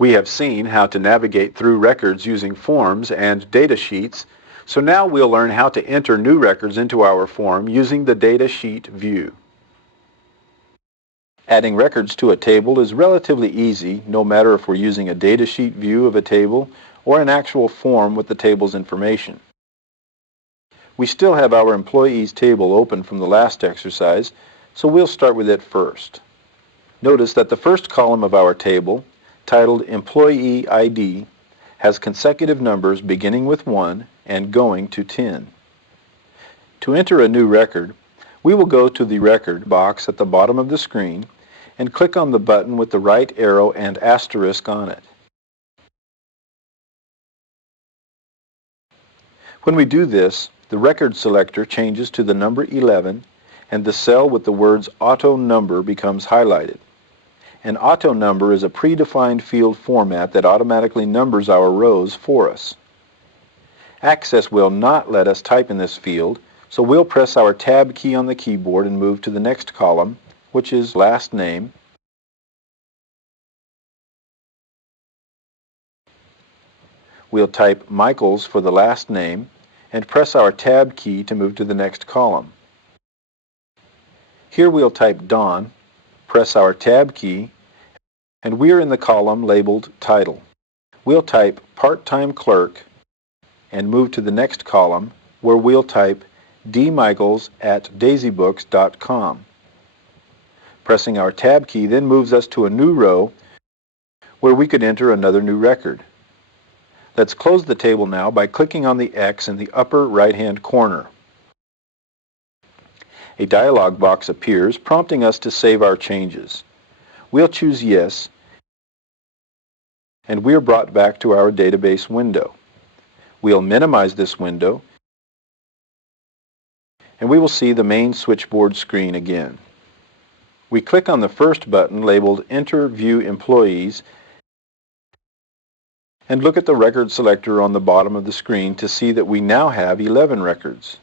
We have seen how to navigate through records using forms and data sheets, so now we'll learn how to enter new records into our form using the data sheet view. Adding records to a table is relatively easy, no matter if we're using a data sheet view of a table or an actual form with the table's information. We still have our employees table open from the last exercise, so we'll start with it first. Notice that the first column of our table, titled Employee ID, has consecutive numbers beginning with 1 and going to 10. To enter a new record, we will go to the Record box at the bottom of the screen and click on the button with the right arrow and asterisk on it. When we do this, the record selector changes to the number 11 and the cell with the words Auto Number becomes highlighted. An auto number is a predefined field format that automatically numbers our rows for us. Access will not let us type in this field, so we'll press our Tab key on the keyboard and move to the next column, which is Last Name. We'll type Michaels for the last name and press our Tab key to move to the next column. Here we'll type Don, press our Tab key, and we're in the column labeled Title. We'll type Part-Time Clerk and move to the next column where we'll type dmichaels@daisybooks.com. Pressing our Tab key then moves us to a new row where we could enter another new record. Let's close the table now by clicking on the X in the upper right-hand corner. A dialog box appears prompting us to save our changes. We'll choose Yes, and we're brought back to our database window. We'll minimize this window, and we will see the main switchboard screen again. We click on the first button labeled Enter View Employees and look at the record selector on the bottom of the screen to see that we now have 11 records.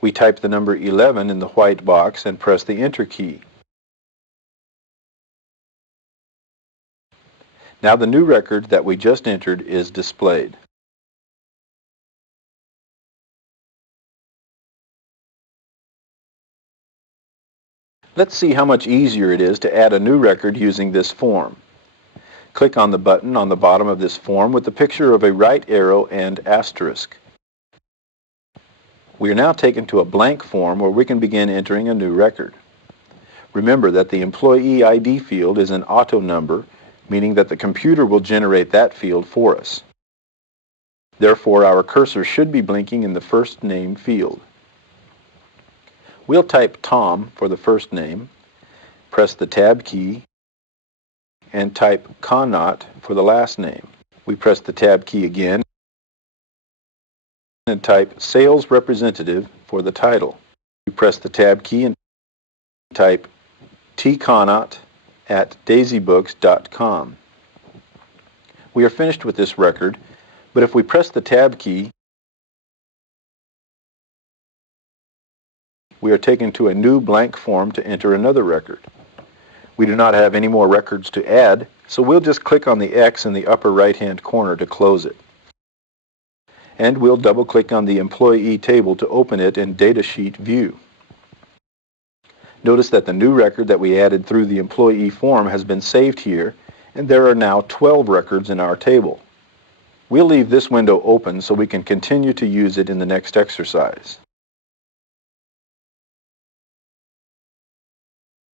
We type the number 11 in the white box and press the Enter key. Now the new record that we just entered is displayed. Let's see how much easier it is to add a new record using this form. Click on the button on the bottom of this form with the picture of a right arrow and asterisk. We are now taken to a blank form where we can begin entering a new record. Remember that the Employee ID field is an auto number, meaning that the computer will generate that field for us. Therefore, our cursor should be blinking in the first name field. We'll type Tom for the first name, press the Tab key, and type Connaught for the last name. We press the Tab key again and type Sales Representative for the title. We press the Tab key and type tconnaught@daisybooks.com. We are finished with this record, but if we press the Tab key, we are taken to a new blank form to enter another record. We do not have any more records to add, so we'll just click on the X in the upper right-hand corner to close it. And we'll double-click on the employee table to open it in Data Sheet View. Notice that the new record that we added through the employee form has been saved here, and there are now 12 records in our table. We'll leave this window open so we can continue to use it in the next exercise.